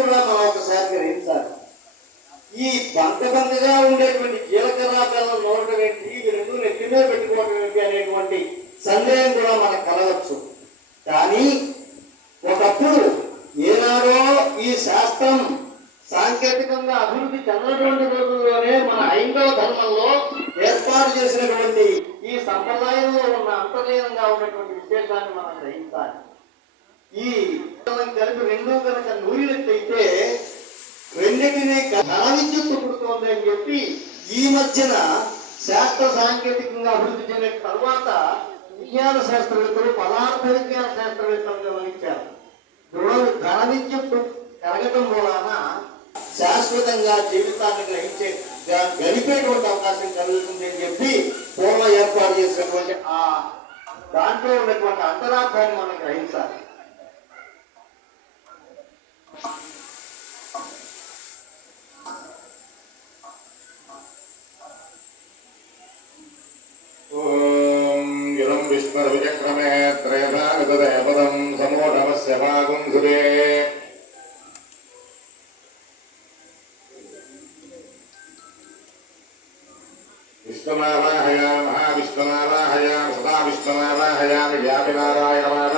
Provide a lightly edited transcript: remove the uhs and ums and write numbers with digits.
కూడా మనం ఒకసారి గ్రహించాలి. ఈ బంకగా ఉండేటువంటి జీలకర్ర బెల్లం నోరడం ఏంటి, ఈ రెండు నెత్తి మీద పెట్టుకోవడం ఏంటి అనేటువంటి సందేహం కూడా మనకు కలగచ్చు. కానీ ఒకప్పుడు ఏనాడో ఈ శాస్త్రం సాంకేతికంగా అభివృద్ధి చెందినటువంటి రోజుల్లోనే మన హైందవ ధర్మంలో ఏర్పాటు చేసినటువంటి ఈ సంప్రదాయంలో ఉన్న అంతర్లీనంగా ఉన్నటువంటి విశేషాన్ని మనం గ్రహించాలి. ఈ కలిపి రెండు కనుక నూరినట్లయితే రెండింటినీ ఘన విద్యుత్తు పుడుతోంది అని చెప్పి ఈ మధ్యన శాస్త్ర సాంకేతికంగా అభివృద్ధి చెందిన తర్వాత విజ్ఞాన శాస్త్రవేత్తలు, పదార్థ విజ్ఞాన శాస్త్రవేత్తలు గమనించారు. ఘన విద్యుత్తు కలగటం వలన శాశ్వతంగా జీవితాన్ని గడిపేటువంటి అవకాశం కలుగుతుంది అని చెప్పి పూర్వ ఏర్పాటు చేసినటువంటి ఆ దాంట్లో ఉన్నటువంటి అంతరార్థాన్ని మనం గ్రహించాలి. విష్ణుర్విచక్రమే త్రయదాగతదేవతం సమోఢమస్య భాగుంధురే విష్ణుమావాహయామి మహావిష్ణుమావాహయామి సదా విష్ణుమావాహయామి వ్యాపినారాయణమావాహయామి